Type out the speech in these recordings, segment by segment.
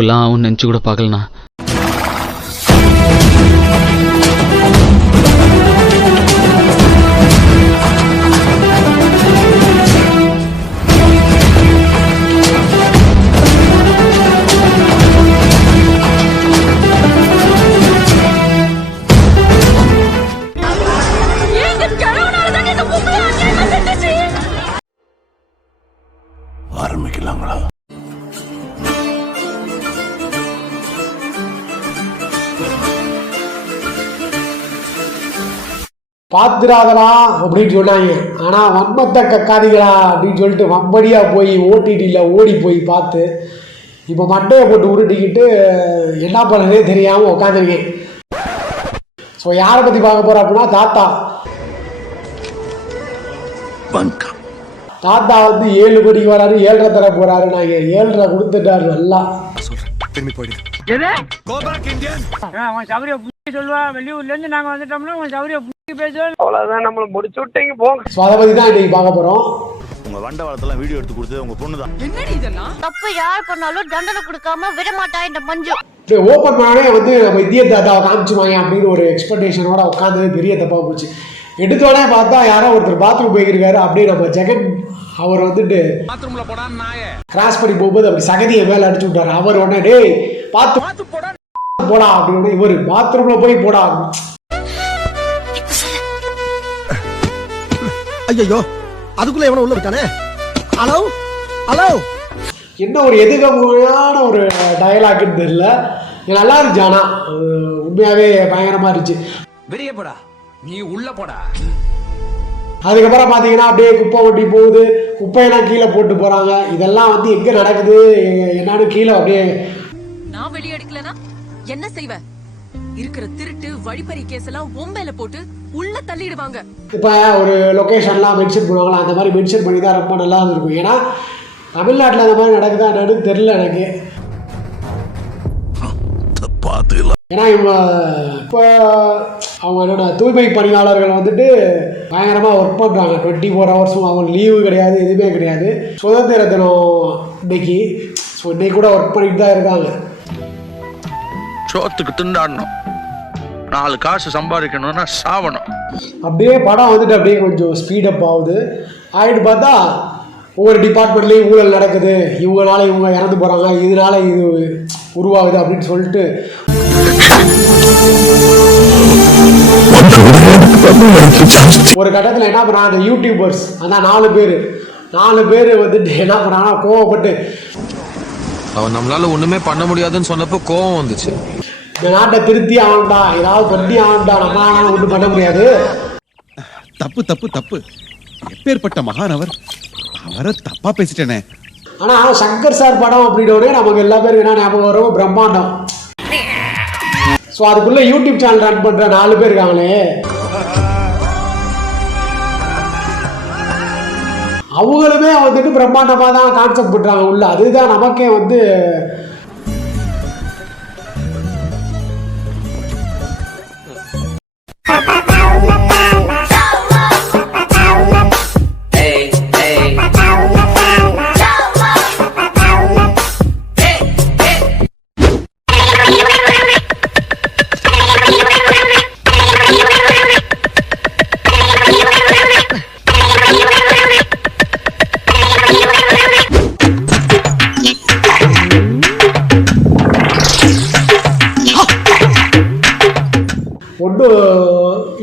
இப்பெல்லாம் அவன் நினச்சி கூட பார்க்கலண்ணா. ஆரம்பிக்கலாங்களா? பாத்துராதலா அப்படின்னு சொன்னாங்க. ஆனா வன்மத்தை கக்காதீங்களா அப்படின்னு சொல்லிட்டு வம்படியா போய் ஓடிடியில் ஓடி போய் பார்த்து இப்போ மண்டையை போட்டு உருட்டிக்கிட்டு என்ன பண்ணுறதே தெரியாமல் உட்காந்துருக்கேன். ஸோ யாரை பற்றி பார்க்க போகிறோம் அப்படின்னா தாத்தா வந்து 7 மணிக்கு வராரு, 7:30 தர போறாரு. நாங்க 7:30 கொடுத்துட்டாரு. நல்லா வெளியூர்ல இருந்து நாங்க வந்துட்டோம்னா அவ்வளவுதான், நம்மள முடிச்சு விட்டீங்க போங்க. அதை பத்தி தான் இன்னைக்கு பார்க்க போறோம். உங்க வண்டவாளத்தெல்லாம் வீடியோ எடுத்து கொடுத்தது உங்க பொண்ணு தான். என்னடி இதெல்லாம்? தப்பு யார் பண்ணாலும் தண்டனை கொடுக்காம விட மாட்டா இந்த மஞ்சு. ஓப்பன் பண்ணாலே வந்து நம்ம இந்திய தாத்தாவை காமிச்சுவாங்க அப்படின்னு ஒரு எக்ஸ்பெக்டேஷனோட உட்காந்து பெரிய தப்பா போச்சு. எடுத்தோடனே பார்த்தா யாரோ ஒருத்தர் பாத்ரூம் போயிருக்காரு. அப்படியே நம்ம ஜெகன் அவர் வந்துட்டு கிராஸ் பண்ணி போகும்போது அப்படி சகதியை மேல அடிச்சு விட்டாரு. அவர் உடனே டேய் பாத்து போடா அப்படின்னு இவர் பாத்ரூம்ல போய் போடா. ஐயோ அதுக்குள்ள எவனோ உள்ள விட்டானே. ஹலோ ஹலோ என்ன ஒரு எதுகமான ஒரு டயலாக்னு தெரியல. நல்லா இருந்துச்சு. ஆனா உண்மையாவே பயங்கரமா இருந்துச்சு. வெளியே போடா, நீ உள்ள போடா. அதுக்கப்புறம் பாத்தீங்கன்னா அப்படியே குப்பை ஒட்டி போகுது, குப்பையெல்லாம் கீழே போட்டு போறாங்க. இதெல்லாம் வந்து எங்க நடக்குது என்னன்னு கீழே அப்படியே. நான் வெளியே எடுக்கலனா என்ன செய்வ? இருக்கிற திருட்டு வழிப்பறி கேஸ் எல்லாம் ஒம்பேல போட்டு உள்ள தள்ளிடுவாங்க. இப்ப ஒரு லொகேஷன்லாம் மென்ஷன் பண்ணுவாங்களா, அந்த மாதிரி மென்ஷன் பண்ணி தான் ரொம்ப நல்லா இருக்கும். ஏன்னா தமிழ்நாட்டில் அந்த மாதிரி நடக்குதா என்னன்னு தெரியல எனக்கு. ஏன்னா இவங்க இப்போ அவங்க என்னோட தூய்மை பணியாளர்கள் வந்துட்டு பயங்கரமாக ஒர்க் பண்ணுறாங்க. 24 ஹவர்ஸும் அவங்க லீவு கிடையாது, எதுவுமே கிடையாது. சுதந்திர தினம் இன்னைக்கு. ஸோ இன்னைக்கு கூட ஒர்க் பண்ணிட்டு தான் இருக்காங்க. சோத்துக்கு திண்டாடணும், 4 காசு சம்பாதிக்கணும்னா சாவணும். அப்படியே படம் வந்துட்டு அப்படியே கொஞ்சம் ஸ்பீடப் ஆகுது. ஆகிட்டு பார்த்தா ஒவ்வொரு டிபார்ட்மெண்ட்லேயும் ஊழல் நடக்குது, இவங்களால இவங்க இறந்து போகிறாங்க, இதனால இது உருவாகுது அப்படின்னு சொல்லிட்டு ஒரு கட்டத்தில் என்ன பண்ணுறாங்க, அந்த யூடியூபர்ஸ் அந்த 4 பேர் வந்துட்டு என்ன பண்ணுறாங்கன்னா கோவப்பட்டு அவன் நம்மளால ஒண்ணுமே பண்ண முடியாதுன்னு சொன்னப்போ கோவம் வந்துச்சு. இந்த நாட்டை திருத்தி ஆகண்டா, ஏதாவது பண்ணி ஆகண்டா, நம்மளால ஒன்றும் பண்ண முடியாது. தப்பு தப்பு தப்பு, எப்பேற்பட்ட மகானவர், அவரை தப்பா பேசிட்டேனே. ஆனா சங்கர் சார் படம் அப்படின்னோடனே நமக்கு எல்லா பேரும் என்ன ஞாபகம் வரும், பிரம்மாண்டம். ஸோ அதுக்குள்ள யூடியூப் சேனல் ரன் பண்ற 4 பேர் இருக்காங்களே, அவங்களுமே வந்துட்டு பிரம்மாண்டமா தான் கான்செப்ட் பண்றாங்க உள்ள. அதுதான் நமக்கே வந்து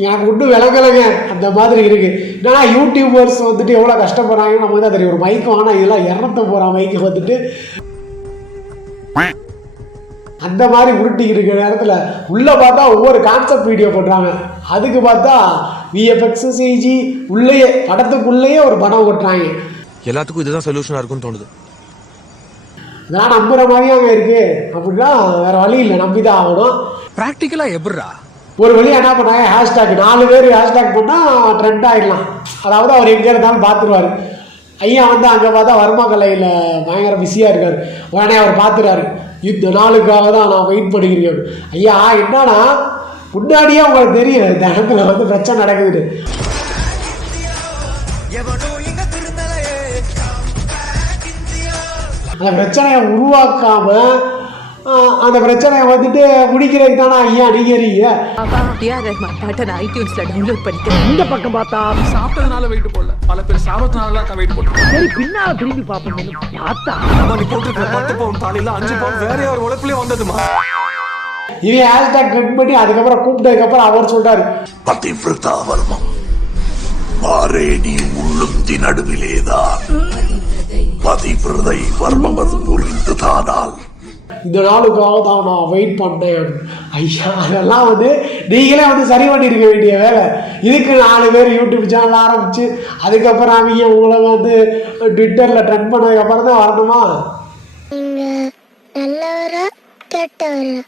எனக்கு ஒன்றும் விலகலைங்க அந்த மாதிரி இருக்கு. ஏன்னா யூடியூபர்ஸ் வந்துட்டு எவ்வளோ கஷ்டப்படுறாங்கன்னு நமக்கு தான் தெரியும். ஒரு மைக்கு வாங்கினா இதெல்லாம் 200 போகிற மைக்கு வந்துட்டு அந்த மாதிரி உருட்டி இருக்கிற நேரத்தில் உள்ள பார்த்தா ஒவ்வொரு கான்செப்ட் வீடியோ பண்ணுறாங்க. அதுக்கு பார்த்தா விஎஃப்எக்ஸ் சிஜி உள்ளேயே படத்துக்குள்ளேயே ஒரு படம் ஓட்டுறாங்க. எல்லாத்துக்கும் இதுதான் சொல்யூஷனாக இருக்கும்னு தோணுது. இதெல்லாம் நம்புற மாதிரியே அங்கே இருக்கு அப்படின்னா வேற வழி இல்லை, நம்பி தான் ஆகணும். ப்ராக்டிக்கலாக எப்படிரா ஒரு வழியாக என்ன பண்ணாங்க, ஹேஷ்டாக் 4 பேர் ஹேஷ்டாக் பண்ணால் ட்ரெண்ட் ஆகிடலாம். அதாவது அவர் எங்கே இருந்தாலும் பார்த்துருவார். ஐயா வந்து அங்கே பார்த்தா வர்மா கலையில் பயங்கர பிஸியாக இருக்கார். உடனே அவர் பார்த்துறாரு, இந்த நாளுக்காக தான் நான் வெயிட் பண்ணிக்கிறேன். ஐயா என்னன்னா முன்னாடியே உங்களுக்கு தெரியும் இந்த இடத்துல வந்து பிரச்சனை நடக்குது. அந்த பிரச்சனையை உருவாக்காம அந்த பிரச்சனையை வந்துட்டு முடிக்கிறதுக்கு தானே ஐயா நீங்க இருக்கீங்க. டிஆர் ரஹ்மான் பாட்டை நான் ஐடியூன்ஸ்ல டவுன்லோட் பண்ணிக்கிறேன். இந்த பக்கம் பார்த்தா சாப்பிட்டதுனால வெயிட் போடல, பல பேர் சாப்பிட்டதுனால தான் வெயிட் போட்டுருக்காங்க. சரி பின்னால திரும்பி பாப்போம் பார்த்தா நீ போட்டுருக்க 10 பவுன் தாலில 5 பவுன் வேற யார் உழைப்புலயே வந்ததுமா. இவன் ஹேஷ்டாக் ட்ரெண்ட் பண்ணி அதுக்கப்புறம் கூப்பிட்டதுக்கப்புறம் அவர் சொல்றாரு, பதிவிரதா வர்மம் மாரேணி உள்ளுந்தி நடுவிலேதான் பதிவிரதை வர்மம் புரிந்துதானால் இந்த நாளுக்காக தான் நான் வெயிட் பண்ணேன். ஐயா அதெல்லாம் வந்து நீங்களே வந்து சரி பண்ணியிருக்க வேண்டிய வேலை. இதுக்கு 4 பேர் யூடியூப் சேனல் ஆரம்பிச்சு அதுக்கப்புறம் அவங்க உங்களை வந்து ட்விட்டரில் ட்ரெண்ட் பண்ணதுக்கப்புறம் தான் வரணுமா? நல்லவரா கெட்டவரா?